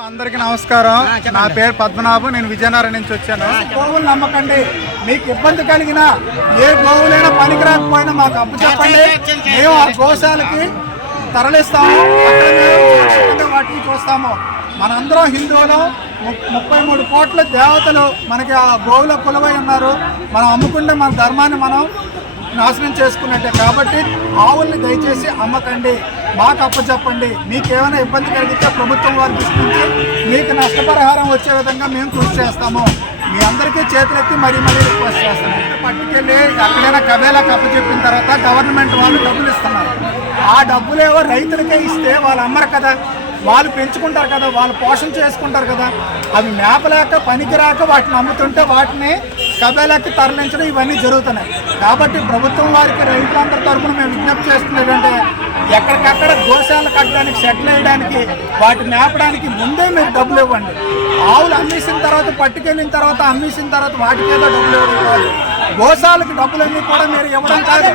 అందరికి నమస్కారం. నా పేరు పద్మనాభం నేను విజయనగరం నుంచి వచ్చాను. గోవులు నమ్మకండి. మీకు ఇబ్బంది కలిగిన ఏ గోవులైనా పనికి రాకపోయినా మాకు అప్పు చెప్పండి. మేము ఆ గోశాలకి తరలిస్తాము. వాటిని చూస్తాము. మనందరం హిందువులు. ముప్పై మూడు కోట్ల దేవతలు మనకి ఆ గోవుల కొలువై ఉన్నారు. మనం అమ్ముకుంటే మన ధర్మాన్ని మనం నాశనం చేసుకున్నట్టే. కాబట్టి ఆవుల్ని దయచేసి అమ్మకండి మాకు అప్పచెప్పండి. మీకు ఏమైనా ఇబ్బంది కలిగితే ప్రభుత్వం వారి దృష్టి మీకు నష్టపరిహారం వచ్చే విధంగా మేము కృషి చేస్తాము. మీ అందరికీ చేతులెత్తి మరీ మరీ రిక్వెస్ట్ చేస్తాము. పట్టుకెళ్ళి ఎక్కడైనా కవేలా అప్పచెప్పిన తర్వాత గవర్నమెంట్ వాళ్ళు డబ్బులు ఇస్తున్నారు. ఆ డబ్బులేవో రైతులకే ఇస్తే వాళ్ళు అమ్మరు కదా. వాళ్ళు పెంచుకుంటారు కదా. వాళ్ళు పోషణ చేసుకుంటారు కదా. అవి మేపలేక పనికిరాక వాటిని అమ్ముతుంటే వాటిని సభలకు తరలించడం ఇవన్నీ జరుగుతున్నాయి. కాబట్టి ప్రభుత్వం వారికి రైతులందరి తరఫున మేము విజ్ఞప్తి చేస్తున్నదంటే ఎక్కడికక్కడ గోశాల కట్టడానికి సెటిల్ వేయడానికి వాటి మేపడానికి ముందే మీరు డబ్బులు ఇవ్వండి. ఆవులు అమ్మేసిన తర్వాత పట్టుకెళ్ళిన తర్వాత అమ్మేసిన తర్వాత వాటికి ఏదో డబ్బులు ఇవ్వాలి. గోశాలకు డబ్బులన్నీ కూడా మీరు ఇవ్వడం కాదు.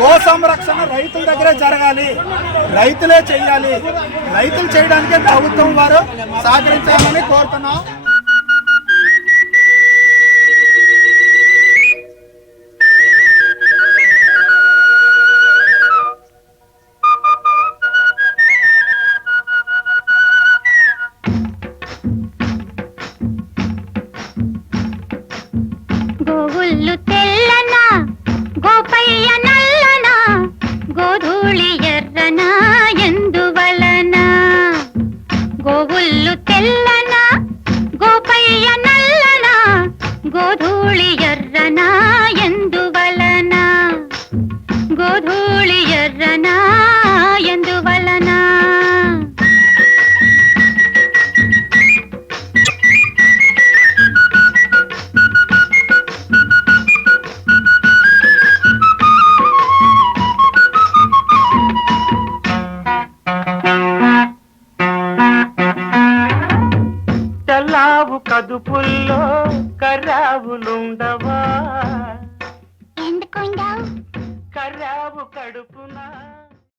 గో సంరక్షణ రైతుల దగ్గరే జరగాలి. రైతులే చేయాలి. రైతులు చేయడానికే ప్రభుత్వం వారు సహకరించాలని కోరుతున్నాం. గోవుల్లు తెల్లనా? గోపయ్య నల్లనా? గోధూళి ఎర్రనా? ఎందువలన గోవుల్లు తెల్లనా? గోపయ్య నల్లనా? గోధూళి ఎర్రనా? ఎందువలన గోధూళి ఎర్రనా? తెల్లావు కదుపుల్లో కర్రావులుండవా ఎందుకుండావు కర్రావు కడుపునా?